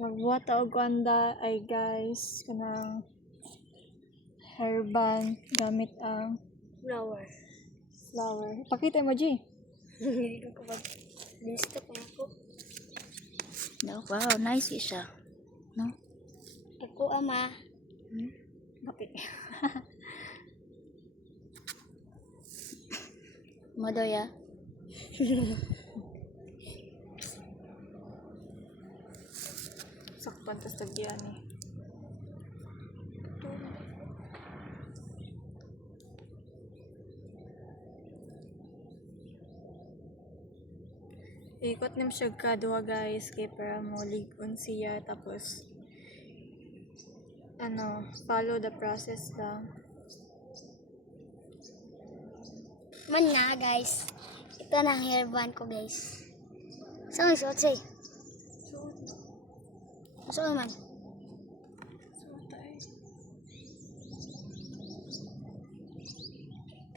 Magbuhat og kwanda ay guys kanang hairband gamit ang flower. Pakita mo G. Gusto ko ako. No, wow, nice siya. No? Ako ama. Okay. Madoya. Sakpan tas tagyan eh. Ikot nim siya kadwa guys kay para mo ligon siya tapos follow the process lang. Man na guys. Ito na ang hairband ko guys. Saan suot say? Saan man?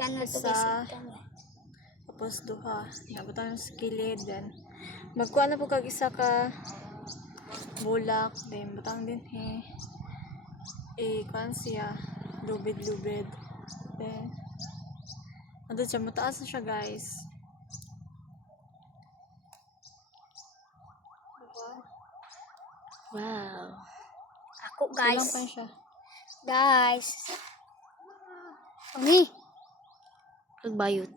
Kanan to guys. Tapos duha. Nabutan sa kilid then magkuha na po kag isa ka bulak then butang din kuan siya lubid-lubid. Then andun siya, mataas na siya guys. Wow. Ako guys. Kulang pa siya. Guys. Ni. Pagbayot.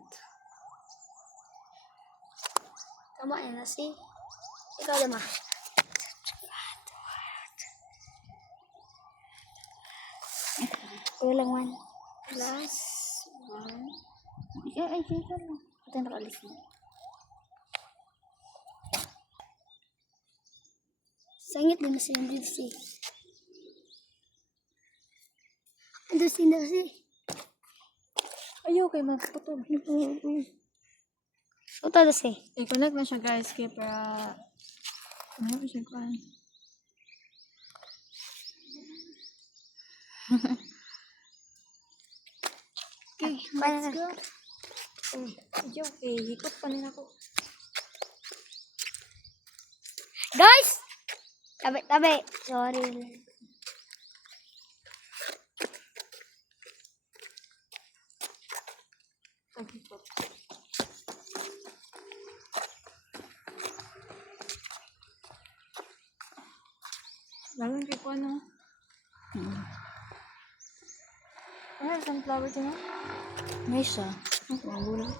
Tama na si. Ikaw lama. Kulang man. Plus 1. Ay, ito nakalis na. Sangit din na siya yung si. Ito si. Ayaw kay magputol. Ito na si. I-connect na siya guys kaya para ano ba siya kuan. Okay, let's go. Ayaw, hikot pa rin ako. Guys! Tabi. Sorry. Lalo kay kuan no. Ano, sunflower din na? Nice ah. Ang gulo.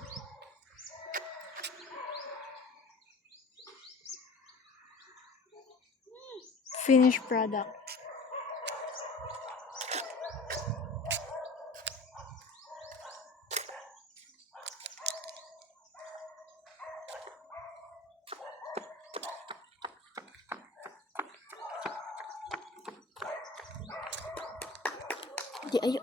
Finished product. Di ayo.